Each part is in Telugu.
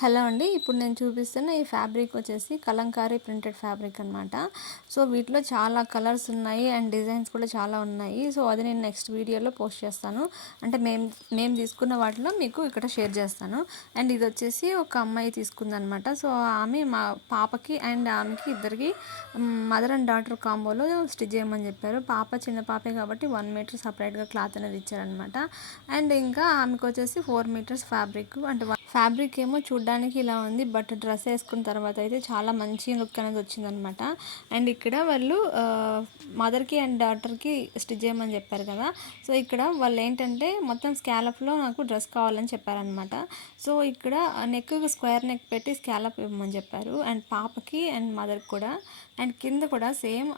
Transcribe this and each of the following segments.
హలో అండి. ఇప్పుడు నేను చూపిస్తున్న ఈ ఫ్యాబ్రిక్ వచ్చేసి కలంకారీ ప్రింటెడ్ ఫ్యాబ్రిక్ అనమాట. సో, వీటిలో చాలా కలర్స్ ఉన్నాయి అండ్ డిజైన్స్ కూడా చాలా ఉన్నాయి. సో, అది నేను నెక్స్ట్ వీడియోలో పోస్ట్ చేస్తాను. అంటే మేము తీసుకున్న వాటిలో మీకు ఇక్కడ షేర్ చేస్తాను. అండ్ ఇది వచ్చేసి ఒక అమ్మాయి తీసుకుందనమాట. సో, ఆమె మా పాపకి అండ్ ఆమెకి ఇద్దరికి మదర్ అండ్ డాటర్ కాంబోలో స్టిచ్ చేయమని చెప్పారు. పాప చిన్న పాపే కాబట్టి 1 మీటర్ సపరేట్గా క్లాత్ అనేది ఇచ్చారనమాట. అండ్ ఇంకా ఆమెకు వచ్చేసి 4 మీటర్స్ ఫ్యాబ్రిక్ అంటే ఫ్యాబ్రిక్ ఏమో చూడడానికి ఇలా ఉంది, బట్ డ్రెస్ వేసుకున్న తర్వాత అయితే చాలా మంచి లుక్ అనేది వచ్చిందనమాట. అండ్ ఇక్కడ వాళ్ళు మదర్కి అండ్ డాటర్కి స్టిచ్ చేయమని చెప్పారు కదా. సో ఇక్కడ వాళ్ళు ఏంటంటే మొత్తం స్కాలప్లో నాకు డ్రెస్ కావాలని చెప్పారనమాట. సో ఇక్కడ నెక్ స్క్వేర్ నెక్ పెట్టి స్కాలప్ ఇవ్వమని చెప్పారు. అండ్ పాపకి అండ్ మదర్కి కూడా అండ్ కింద కూడా సేమ్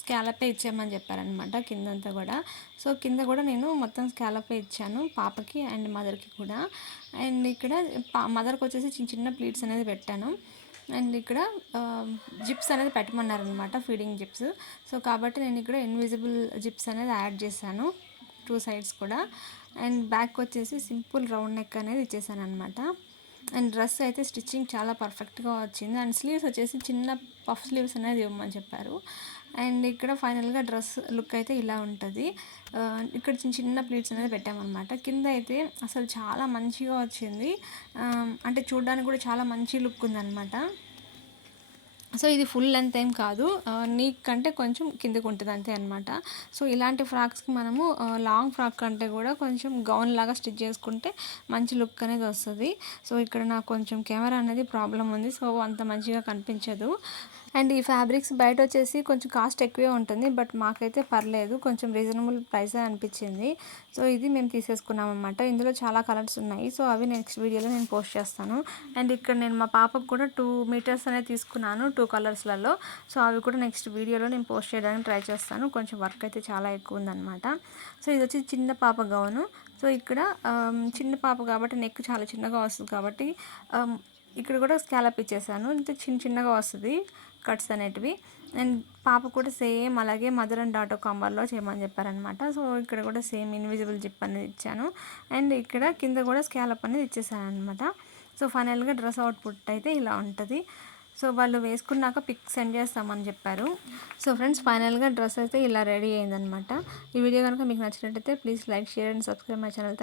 స్కాలపే ఇచ్చేయమని చెప్పారనమాట కిందంతా కూడా. సో కింద కూడా నేను మొత్తం స్కాలపే ఇచ్చాను పాపకి అండ్ మదర్కి కూడా. అండ్ ఇక్కడ మదర్కి వచ్చేసి చిన్న చిన్న ప్లీట్స్ అనేది పెట్టాను. అండ్ ఇక్కడ జిప్స్ అనేది పెట్టమన్నారనమాట, ఫీడింగ్ జిప్స్. సో కాబట్టి నేను ఇక్కడ ఇన్విజిబుల్ జిప్స్ అనేది యాడ్ చేశాను 2 సైడ్స్ కూడా. అండ్ బ్యాక్ వచ్చేసి సింపుల్ రౌండ్ నెక్ అనేది ఇచ్చేసాను అనమాట. అండ్ డ్రెస్ అయితే స్టిచ్చింగ్ చాలా పర్ఫెక్ట్గా వచ్చింది. అండ్ స్లీవ్స్ వచ్చేసి చిన్న పఫ్ స్లీవ్స్ అనేది ఇవ్వమని చెప్పారు. అండ్ ఇక్కడ ఫైనల్గా డ్రెస్ లుక్ అయితే ఇలా ఉంటుంది. ఇక్కడ చిన్న చిన్న ప్లీట్స్ అనేది పెట్టామన్నమాట. కింద అయితే అసలు చాలా మంచిగా వచ్చింది. అంటే చూడడానికి కూడా చాలా మంచి లుక్ ఉందన్నమాట. సో ఇది ఫుల్ లెంత్ ఏం కాదు, నీక్ కంటే కొంచెం కిందకు ఉంటుంది అంతే అనమాట. సో ఇలాంటి ఫ్రాక్స్కి మనము లాంగ్ ఫ్రాక్ కంటే కూడా కొంచెం గౌన్ లాగా స్టిచ్ చేసుకుంటే మంచి లుక్ అనేది వస్తుంది. సో ఇక్కడ నాకు కొంచెం కెమెరా అనేది ప్రాబ్లం ఉంది, సో అంత మంచిగా కనిపించదు. అండ్ ఈ ఫ్యాబ్రిక్స్ బయట వచ్చేసి కొంచెం కాస్ట్ ఎక్కువే ఉంటుంది, బట్ మాకైతే పర్లేదు, కొంచెం రీజనబుల్ ప్రైసే అనిపించింది. సో ఇది మేము తీసేసుకున్నాం అనమాట. ఇందులో చాలా కలర్స్ ఉన్నాయి. సో అవి నెక్స్ట్ వీడియోలో నేను పోస్ట్ చేస్తాను. అండ్ ఇక్కడ నేను మా పాపకు కూడా 2 మీటర్స్ అనేది తీసుకున్నాను 2 కలర్స్లలో. సో అవి కూడా నెక్స్ట్ వీడియోలో నేను పోస్ట్ చేయడానికి ట్రై చేస్తాను. కొంచెం వర్క్ అయితే చాలా ఎక్కువ ఉందన్నమాట. సో ఇది వచ్చి చిన్న పాప గౌను. సో ఇక్కడ చిన్న పాప కాబట్టి నెక్ చాలా చిన్నగా వస్తుంది కాబట్టి ఇక్కడ కూడా స్కాలప్ ఇచ్చేసాను. ఇంత చిన్న చిన్నగా వస్తుంది కట్స్ అనేటివి. అండ్ పాప కూడా సేమ్ అలాగే మదర్ అండ్ డాటర్ కాంబోలో చేయమని చెప్పారనమాట. సో ఇక్కడ కూడా సేమ్ ఇన్విజిబుల్ జిప్ అనేది ఇచ్చాను. అండ్ ఇక్కడ కింద కూడా స్కాలప్ అనేది ఇచ్చేసాను అనమాట. సో ఫైనల్గా డ్రెస్ అవుట్పుట్ అయితే ఇలా ఉంటుంది. సో వాళ్ళు వేసుకున్నాక పిక్ సెండ్ చేస్తామని చెప్పారు. సో ఫ్రెండ్స్ ఫైనల్గా డ్రెస్ అయితే ఇలా రెడీ అయిందనమాట. ఈ వీడియో కనుక మీకు నచ్చినట్టయితే please like, share and subscribe my channel.